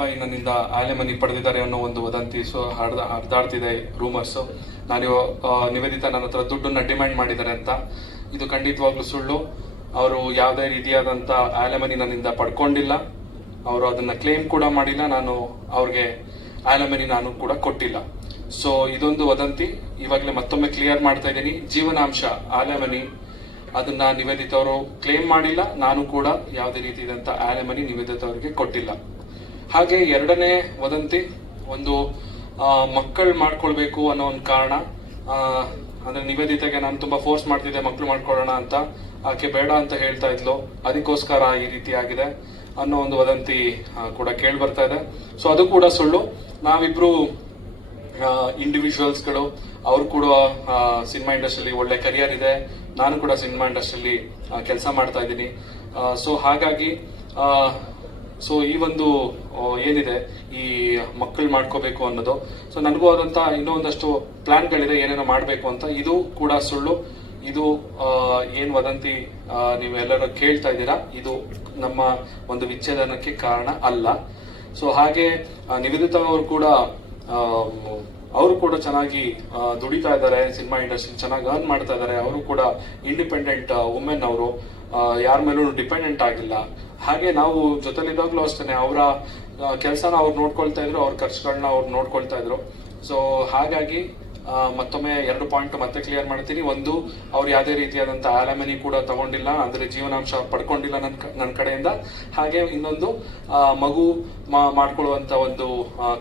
ರೂಪಾಯಿ ನನ್ನಿಂದ ಆಲೆ ಮನಿ ಪಡೆದಿದ್ದಾರೆ ಅನ್ನೋ ಒಂದು ವದಂತಿ ಸೊ ಹರಿದ ಹರಿದಾಡ್ತಿದೆ ರೂಮರ್ಸು ನಾನು ನಿವೇದಿತ ನನ್ನ ಹತ್ರ ದುಡ್ಡನ್ನು ಡಿಮ್ಯಾಂಡ್ ಮಾಡಿದ್ದಾರೆ ಅಂತ ಇದು ಖಂಡಿತವಾಗ್ಲೂ ಸುಳ್ಳು ಅವರು ಯಾವುದೇ ರೀತಿಯಾದಂಥ ಆಲೆ ಮನಿ ನನ್ನಿಂದ ಪಡ್ಕೊಂಡಿಲ್ಲ ಅವರು ಅದನ್ನು ಕ್ಲೇಮ್ ಕೂಡ ಮಾಡಿಲ್ಲ ನಾನು ಅವ್ರಿಗೆ ಆಲೆ ಮನಿ ನಾನು ಕೂಡ ಕೊಟ್ಟಿಲ್ಲ ಸೊ ಇದೊಂದು ವದಂತಿ ಇವಾಗಲೇ ಮತ್ತೊಮ್ಮೆ ಕ್ಲಿಯರ್ ಮಾಡ್ತಾ ಇದ್ದೀನಿ ಜೀವನಾಂಶ ಆಲೆ ಮನಿ ಅದನ್ನ ನಿವೇದಿತ ಅವರು ಕ್ಲೇಮ್ ಮಾಡಿಲ್ಲ ನಾನು ಕೂಡ ಯಾವುದೇ ರೀತಿಯಾದಂಥ ಆಲೆ ಮನಿ ನಿವೇದಿತ ಅವರಿಗೆ ಕೊಟ್ಟಿಲ್ಲ ಹಾಗೆ ಎರಡನೇ ವದಂತಿ ಒಂದು ಮಕ್ಕಳು ಮಾಡ್ಕೊಳ್ಬೇಕು ಅನ್ನೋ ಒಂದು ಕಾರಣ ಅಂದ್ರೆ ನಿವೇದಿತೆಗೆ ನಾನು ತುಂಬಾ ಫೋರ್ಸ್ ಮಾಡ್ತಿದ್ದೆ ಮಕ್ಕಳು ಮಾಡ್ಕೊಳ್ಳೋಣ ಅಂತ ಆಕೆ ಬೇಡ ಅಂತ ಹೇಳ್ತಾ ಇದ್ಲು ಅದಕ್ಕೋಸ್ಕರ ಈ ರೀತಿ ಆಗಿದೆ ಅನ್ನೋ ಒಂದು ವದಂತಿ ಕೂಡ ಕೇಳಿ ಬರ್ತಾ ಇದೆ ಸೊ ಅದು ಕೂಡ ಸುಳ್ಳು ನಾವಿಬ್ರು ಇಂಡಿವಿಜುವಲ್ಸ್ಗಳು ಅವ್ರು ಕೂಡ ಸಿನಿಮಾ ಇಂಡಸ್ಟ್ರಿಲಿ ಒಳ್ಳೆ ಕರಿಯರ್ ಇದೆ ನಾನು ಕೂಡ ಸಿನಿಮಾ ಇಂಡಸ್ಟ್ರಿಲಿ ಕೆಲಸ ಮಾಡ್ತಾ ಇದ್ದೀನಿ ಸೊ ಹಾಗಾಗಿ ಸೊ ಈ ಒಂದು ಏನಿದೆ ಈ ಮಕ್ಕಳು ಮಾಡ್ಕೋಬೇಕು ಅನ್ನೋದು ಸೊ ನನಗೂ ಆದಂತ ಇನ್ನೂ ಒಂದಷ್ಟು ಪ್ಲಾನ್ಗಳಿದೆ ಏನೇನೋ ಮಾಡಬೇಕು ಅಂತ ಇದು ಕೂಡ ಸುಳ್ಳು ಇದು ಏನು ವದಂತಿ ನೀವೆಲ್ಲರೂ ಕೇಳ್ತಾ ಇದ್ದೀರಾ ಇದು ನಮ್ಮ ಒಂದು ವಿಚ್ಛೇದನಕ್ಕೆ ಕಾರಣ ಅಲ್ಲ ಸೊ ಹಾಗೆ ನಿವೇದಿತ ಅವರು ಕೂಡ ಅವರು ಕೂಡ ಚೆನ್ನಾಗಿ ದುಡಿತಾ ಇದ್ದಾರೆ ಸಿನಿಮಾ ಇಂಡಸ್ಟ್ರಿ ಚೆನ್ನಾಗಿ ಅರ್ನ್ ಮಾಡ್ತಾ ಇದ್ದಾರೆ ಅವರು ಕೂಡ ಇಂಡಿಪೆಂಡೆಂಟ್ ವುಮೆನ್ ಅವರು ಯಾರ ಮೇಲೂ ಡಿಪೆಂಡೆಂಟ್ ಆಗಿಲ್ಲ ಹಾಗೆ ನಾವು ಜೊತೆಲಿದ್ದಾಗ್ಲೂ ಅಷ್ಟೇ ಅವರ ಕೆಲಸನ ಅವ್ರು ನೋಡ್ಕೊಳ್ತಾ ಇದ್ರು ಅವ್ರ ಖರ್ಚುಗಳನ್ನ ಅವ್ರು ನೋಡ್ಕೊಳ್ತಾ ಇದ್ರು ಸೊ ಹಾಗಾಗಿ ಮತ್ತೊಮ್ಮೆ ಎರಡು ಪಾಯಿಂಟ್ ಮತ್ತೆ ಕ್ಲಿಯರ್ ಮಾಡ್ತೀನಿ ಒಂದು ಅವ್ರು ಯಾವುದೇ ರೀತಿಯಾದಂಥ ಆಲಮನಿ ಕೂಡ ತಗೊಂಡಿಲ್ಲ ಅಂದ್ರೆ ಜೀವನಾಂಶ ಪಡ್ಕೊಂಡಿಲ್ಲ ನನ್ನ ನನ್ನ ಕಡೆಯಿಂದ ಹಾಗೆ ಇನ್ನೊಂದು ಮಗು ಮಾಡ್ಕೊಳ್ಳುವಂತ ಒಂದು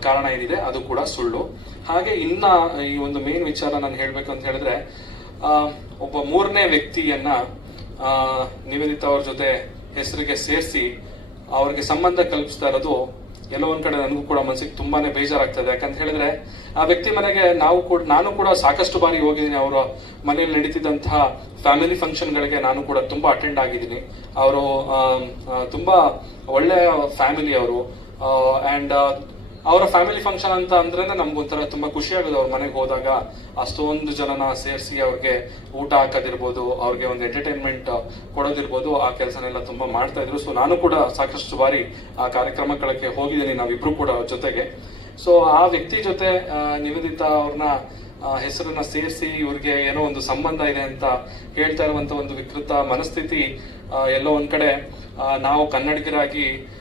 ಕಾರಣ ಏನಿದೆ ಅದು ಕೂಡ ಸುಳ್ಳು ಹಾಗೆ ಇನ್ನ ಈ ಒಂದು ಮೇನ್ ವಿಚಾರ ನಾನು ಹೇಳಬೇಕು ಅಂತ ಹೇಳಿದ್ರೆ ಒಬ್ಬ ಮೂರನೇ ವ್ಯಕ್ತಿಯನ್ನ ನಿವೇದಿತ ಅವ್ರ ಜೊತೆ ಹೆಸರಿಗೆ ಸೇರಿಸಿ ಅವ್ರಿಗೆ ಸಂಬಂಧ ಕಲ್ಪಿಸ್ತಾ ಇರೋದು ಎಲ್ಲೋ ಒಂದ್ ಕಡೆ ನನಗೂ ಕೂಡ ಮನಸ್ಸಿಗೆ ತುಂಬಾನೇ ಬೇಜಾರಾಗ್ತದೆ ಯಾಕಂತ ಹೇಳಿದ್ರೆ ಆ ವ್ಯಕ್ತಿ ಮನೆಗೆ ನಾವು ಕೂಡ ನಾನು ಕೂಡ ಸಾಕಷ್ಟು ಬಾರಿ ಹೋಗಿದ್ದೀನಿ ಅವರ ಮನೆಯಲ್ಲಿ ನಡೀತಿದ್ದಂತಹ ಫ್ಯಾಮಿಲಿ ಫಂಕ್ಷನ್ಗಳಿಗೆ ನಾನು ಕೂಡ ತುಂಬಾ ಅಟೆಂಡ್ ಆಗಿದ್ದೀನಿ ಅವರು ತುಂಬಾ ಒಳ್ಳೆಯ ಫ್ಯಾಮಿಲಿ ಅವರು ಅಂಡ್ ಅವರ ಫ್ಯಾಮಿಲಿ ಫಂಕ್ಷನ್ ಅಂತ ಅಂದ್ರೆ ನಮ್ಗೊಂಥರ ತುಂಬಾ ಖುಷಿ ಆಗುದು ಅವ್ರ ಮನೆಗೆ ಹೋದಾಗ ಅಷ್ಟೊಂದು ಜನನ ಸೇರಿಸಿ ಅವ್ರಿಗೆ ಊಟ ಹಾಕೋದಿರ್ಬೋದು ಅವ್ರಿಗೆ ಒಂದು ಎಂಟರ್ಟೈನ್ಮೆಂಟ್ ಕೊಡೋದಿರ್ಬೋದು ಆ ಕೆಲಸನೆಲ್ಲ ತುಂಬಾ ಮಾಡ್ತಾ ಇದ್ರು ಸೊ ನಾನು ಕೂಡ ಸಾಕಷ್ಟು ಬಾರಿ ಆ ಕಾರ್ಯಕ್ರಮಕ್ಕೆ ಹೋಗಿದ್ದೀನಿ ನಾವಿಬ್ರು ಕೂಡ ಅವ್ರ ಜೊತೆಗೆ ಸೊ ಆ ವ್ಯಕ್ತಿ ಜೊತೆ ನಿವೇದಿತ ಅವ್ರನ್ನ ಹೆಸರನ್ನ ಸೇರಿಸಿ ಇವ್ರಿಗೆ ಏನೋ ಒಂದು ಸಂಬಂಧ ಇದೆ ಅಂತ ಹೇಳ್ತಾ ಇರುವಂತ ಒಂದು ವಿಕೃತ ಮನಸ್ಥಿತಿ ಎಲ್ಲೋ ಒಂದ್ ಕಡೆ ನಾವು ಕನ್ನಡಿಗರಾಗಿ